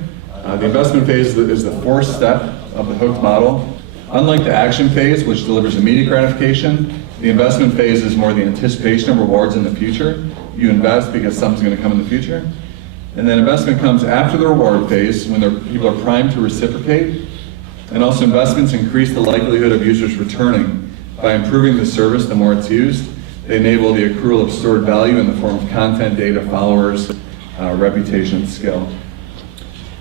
the investment phase is the fourth step of the hooked model. Unlike the action phase, which delivers immediate gratification, the investment phase is more the anticipation of rewards in the future. You invest because something's going to come in the future. And then investment comes after the reward phase, when people are primed to reciprocate. And also investments increase the likelihood of users returning. By improving the service, the more it's used, they enable the accrual of stored value in the form of content, data, followers, reputation, skill.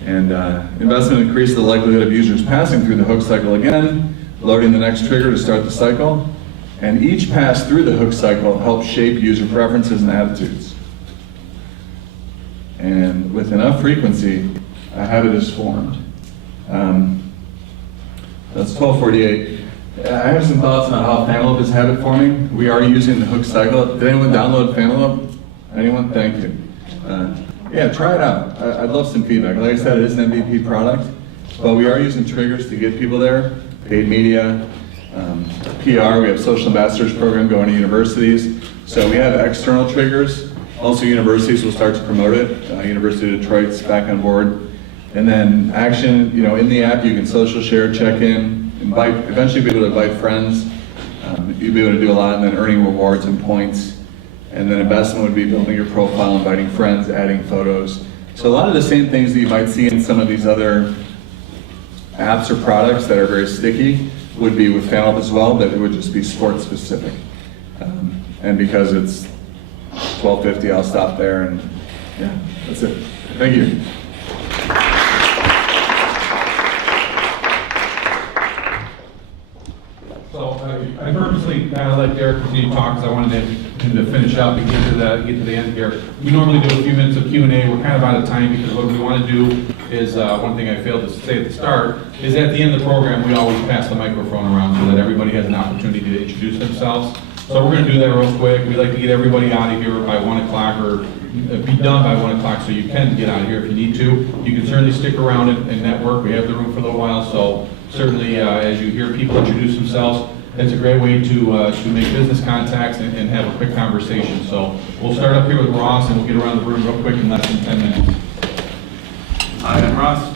And investment increases the likelihood of users passing through the hook cycle again, loading the next trigger to start the cycle. And each pass through the hook cycle helps shape user preferences and attitudes. And with enough frequency, a habit is formed. That's 1248. I have some thoughts on how Fantelope is habit forming. We are using the hook cycle. Did anyone download Fantelope? Anyone? Thank you. Yeah, try it out. I'd love some feedback. Like I said, it is an MVP product, but we are using triggers to get people there. Paid media, PR, we have social ambassadors program going to universities. So we have external triggers. Also universities will start to promote it. University of Detroit's back on board. And then action, in the app you can social share, check in, eventually be able to invite friends. You'll be able to do a lot, and then earning rewards and points. And then investment would be building your profile, inviting friends, adding photos. So a lot of the same things that you might see in some of these other apps or products that are very sticky would be with Fantelope as well, but it would just be sports specific. And because it's 12:50, I'll stop there, and yeah, that's it. Thank you. So I purposely kind of let Derek continue to talk because I wanted him to finish up and get to the end here. We normally do a few minutes of Q&A. We're kind of out of time because what we want to do is, one thing I failed to say at the start, is at the end of the program, we always pass the microphone around so that everybody has an opportunity to introduce themselves. So we're going to do that real quick. We'd like to get everybody out of here by 1 o'clock or be done by 1 o'clock so you can get out of here if you need to. You can certainly stick around and network. We have the room for a little while, so certainly as you hear people introduce themselves, it's a great way to make business contacts and have a quick conversation. So we'll start up here with Ross and we'll get around the room real quick in less than 10 minutes. Hi, I'm Ross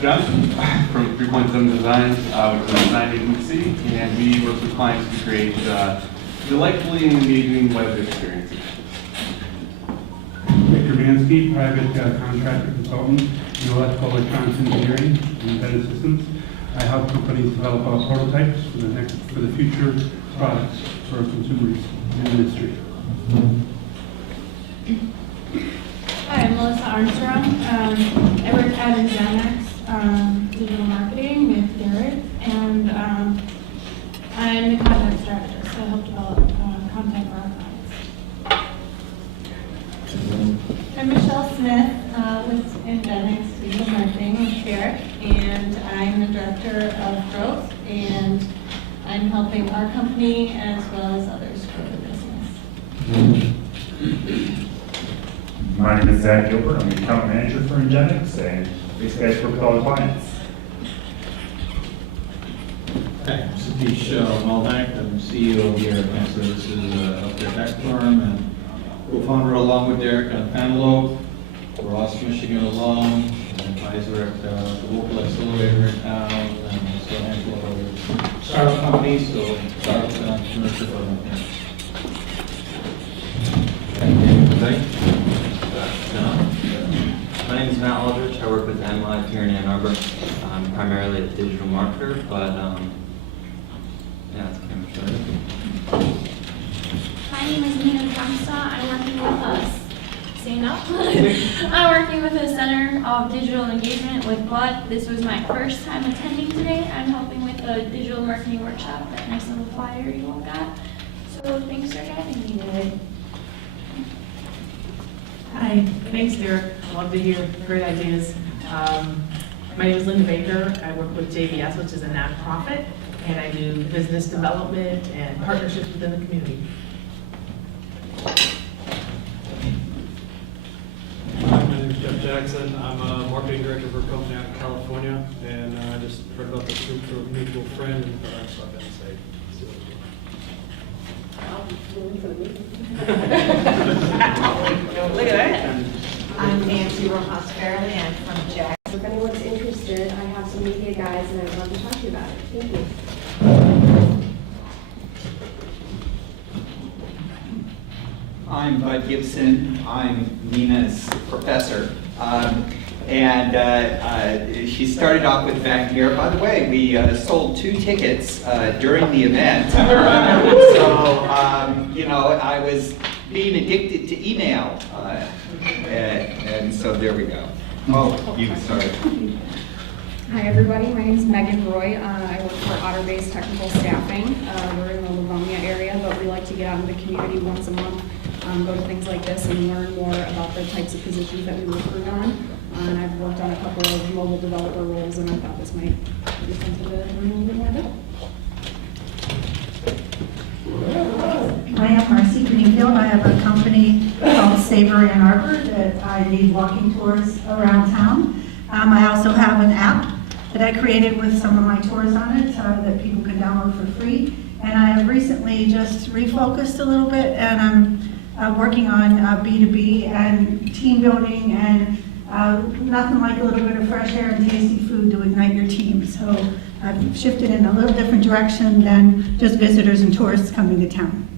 Johnson from 3.7 Designs, which is a design agency, and we work with clients to create delightfully engaging web experiences. Victor Mansky, private contractor consultant in electrical electronics engineering and embedded systems. I help companies develop prototypes for the future products. for consumers in the industry. Hi, I'm Melissa Armstrong. I work at Ingenex, digital marketing with Derek, and I'm the content strategist, so I help develop content for our clients. I'm Michelle Smith with Ingenex digital marketing with Derek, and I'm the director of growth, and I'm helping our company as well as others grow the business. My name is Zach Gilbert. I'm the account manager for Ingenex, and basically I work with all the clients. Hi, I'm Satish Malnak. I'm CEO here at Advanced Services, a healthcare tech firm, and co-founder along with Derek on Fantelope. We're West Michigan alum, an advisor at the local accelerator in town, and also a handful of other startup companies, so startups and entrepreneurship are my thing. My name is Matt Aldrich. I work with MLive here in Ann Arbor. I'm primarily a digital marketer, but yeah, that's pretty much it. My name is Nir Eyal. I'm working with us. Stand up. I'm working with the Center of Digital Engagement with Bud. This was my first time attending today. I'm helping with the digital marketing workshop, that nice little flyer you all got. So thanks for having me today. Hi, thanks, Derek. Love to hear great ideas. My name is Linda Baker. I work with JBS, which is a nonprofit, and I do business development and partnerships within the community. My name is Jeff Jackson. I'm a marketing director for a company out in California, and I just heard about this group through a mutual friend, and so I've been to say. Look at that. I'm Nancy Rojas Fairley. I'm from Jack. If anyone's interested, I have some media guides and I'd love to talk to you about it. Thank you. I'm Bud Gibson. I'm Nina's professor. She started off with Van here. By the way, we sold 2 tickets during the event. I was being addicted to email. And so there we go. Oh, you, sorry. Hi, everybody. My name is Megan Roy. I work for Otter-based technical staffing. We're in the Livonia area, but we like to get out in the community once a month, go to things like this and learn more about the types of positions that we recruit on. And I've worked on a couple of mobile developer roles, and I thought this might be something to learn a little bit more about. I am Marcy Greenfield. I have a company called Saver Ann Arbor that I lead walking tours around town. I also have an app that I created with some of my tours on it that people can download for free. And I have recently just refocused a little bit, and I'm working on B2B and team building, and nothing like a little bit of fresh air and tasty food to ignite your team. So I've shifted in a little different direction than just visitors and tourists coming to town.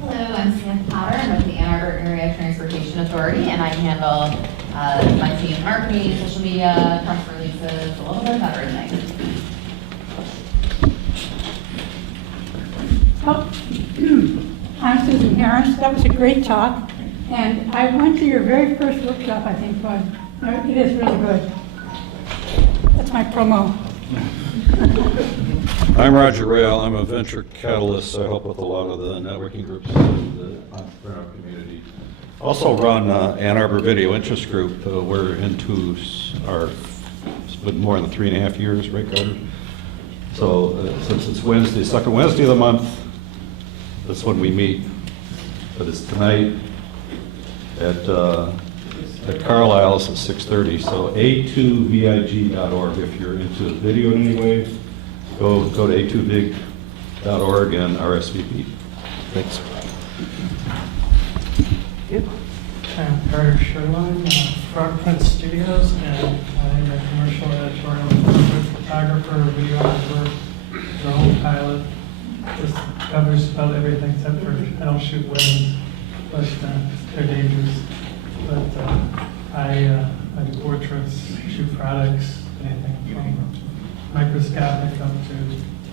Hello, I'm Samantha Potter. I'm with the Ann Arbor Area Transportation Authority, and I handle my team marketing, social media, press releases, a little bit of everything. I'm Susan Harris. That was a great talk. And I went to your very first workshop, I think, Bud. It is really good. That's my promo. I'm Roger Rayle. I'm a venture catalyst. I help with a lot of the networking groups in the entrepreneurial community. Also run Ann Arbor Video Interest Group. We're into it's been more than 3.5 years, right, Carter? So since it's Wednesday, second Wednesday of the month, that's when we meet. But it's tonight at Carlisle's at 6:30. So a2vig.org. If you're into video in any way, go to a2vig.org and RSVP. Thanks. I'm Carter Sherline, Frog Print Studios, and I'm a commercial editorial photographer, videographer, drone pilot. This covers about everything except for I don't shoot weddings, but they're dangerous. But I do portraits, shoot products, anything from microscopic up to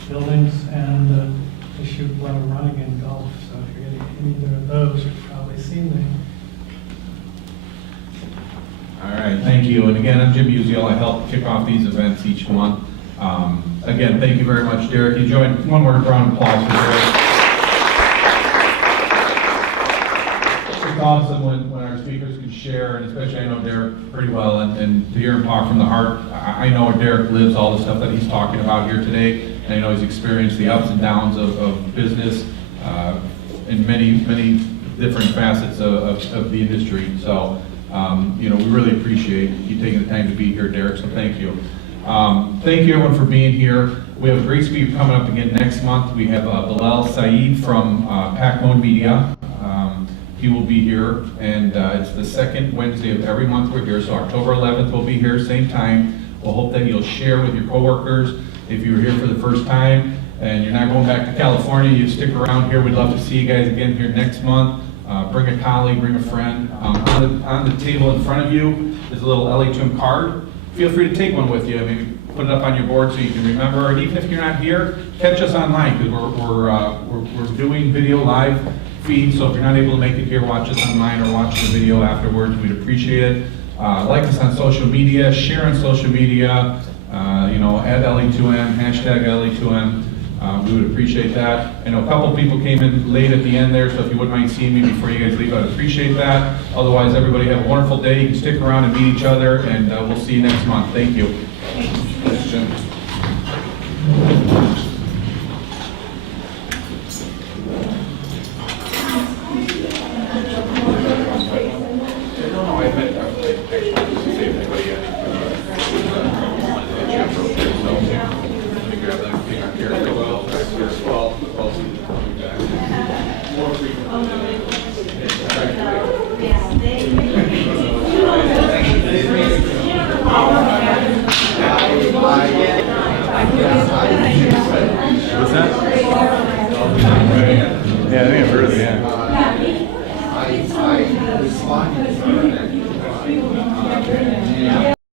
buildings, and they shoot a lot of running and golf. So if you're getting either of those, you've probably seen me. All right, thank you. And again, I'm Jim Uziel. I help kick off these events each month. Again, thank you very much, Derek. You joined one more round of applause for Derek. It's awesome when our speakers can share, and especially I know Derek pretty well, and to hear him talk from the heart. I know Derek lives all the stuff that he's talking about here today, and I know he's experienced the ups and downs of business in many different facets of the industry. So, we really appreciate you taking the time to be here, Derek, so thank you. Thank you everyone for being here. We have a great speaker coming up again next month. We have Bilal Saeed from Packmode Media. He will be here, and it's the second Wednesday of every month we're here, so October 11th we'll be here, same time. We'll hope that you'll share with your coworkers. If you're here for the first time and you're not going back to California, you stick around here. We'd love to see you guys again here next month. Bring a colleague, bring a friend. On the table in front of you is a little LA2M card. Feel free to take one with you. Maybe put it up on your board so you can remember. And even if you're not here, catch us online because we're doing video live feed. So if you're not able to make it here, watch us online or watch the video afterwards. We'd appreciate it. Like us on social media, share on social media. At LA2M, hashtag LA2M. We would appreciate that. I know a couple people came in late at the end there, so if you wouldn't mind seeing me before you guys leave, I'd appreciate that. Otherwise, everybody have a wonderful day. You can stick around and meet each other, and we'll see you next month. Thank you. Thanks, Jim. What's that? Yeah, I think I've heard of it, yeah. I responded to